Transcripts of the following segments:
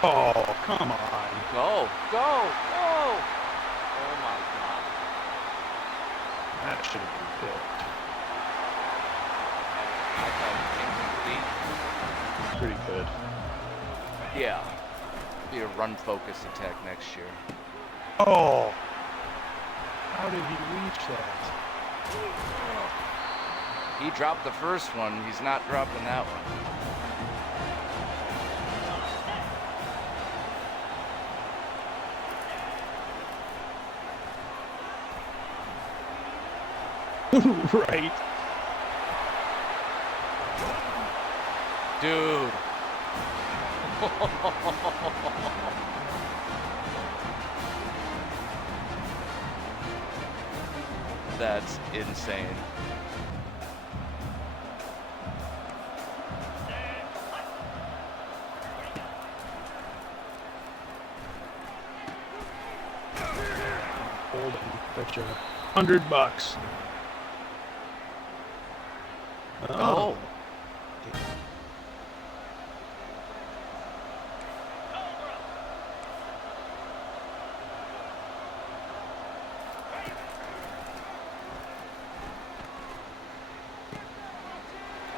Oh, come on. Go, go, go. Oh my God. That should have been picked. I thought Pretty good. incomplete. Yeah. Be a run-focused attack next year. Oh. How did he reach that? He dropped the first one. He's not dropping that one. Right. Dude. That's insane. Holding. Bet you $100. Oh.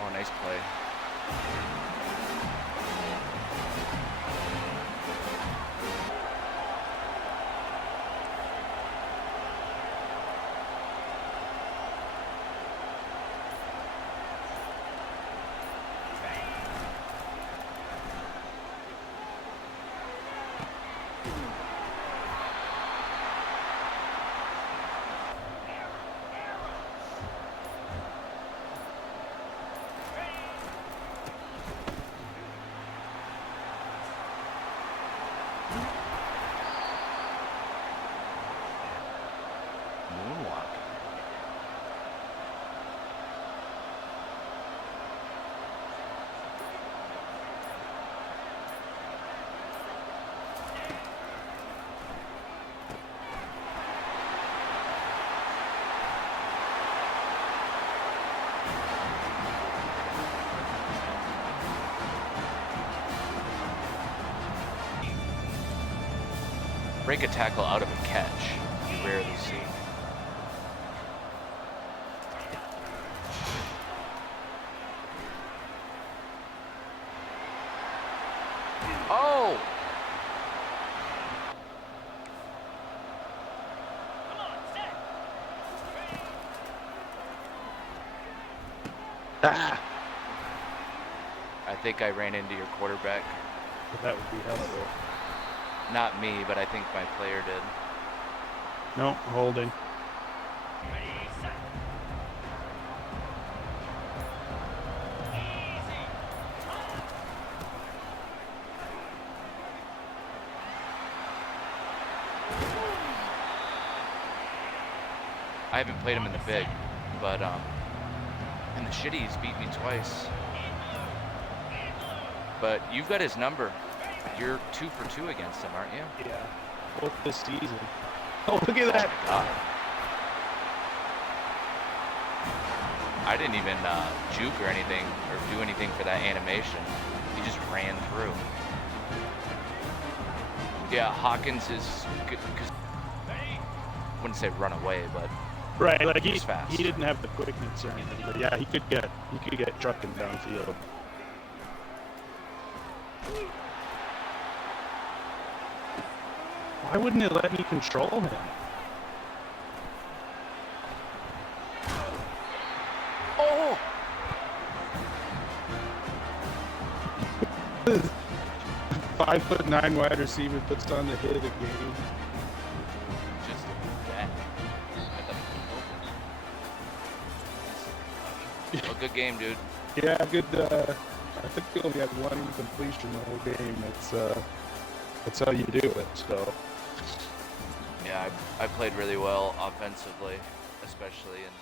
Oh, nice play. Moonwalk. Break a tackle out of a catch. You rarely see. Oh! Ah. I think I ran into your quarterback. That would be helpful. Not me, but I think my player did. No, holding. I haven't played him in the big, but in the shitty he's beat me twice. But you've got his number. You're 2 for 2 against him, aren't you? Yeah. Both this season. Oh, look at that. Oh my God. I didn't even juke or anything or do anything for that animation. He just ran through. Yeah, Hawkins is good because I wouldn't say run away, but Right, like he's fast. He didn't have the quickness or anything, but yeah, he could get trucking downfield. Why wouldn't it let me control him? Oh! 5'9" wide receiver puts on the hit of the game. Just that. Oh, good game, dude. Yeah, good. I think he only had one incompletion the whole game. That's how you do it. So yeah, I played really well offensively, especially, and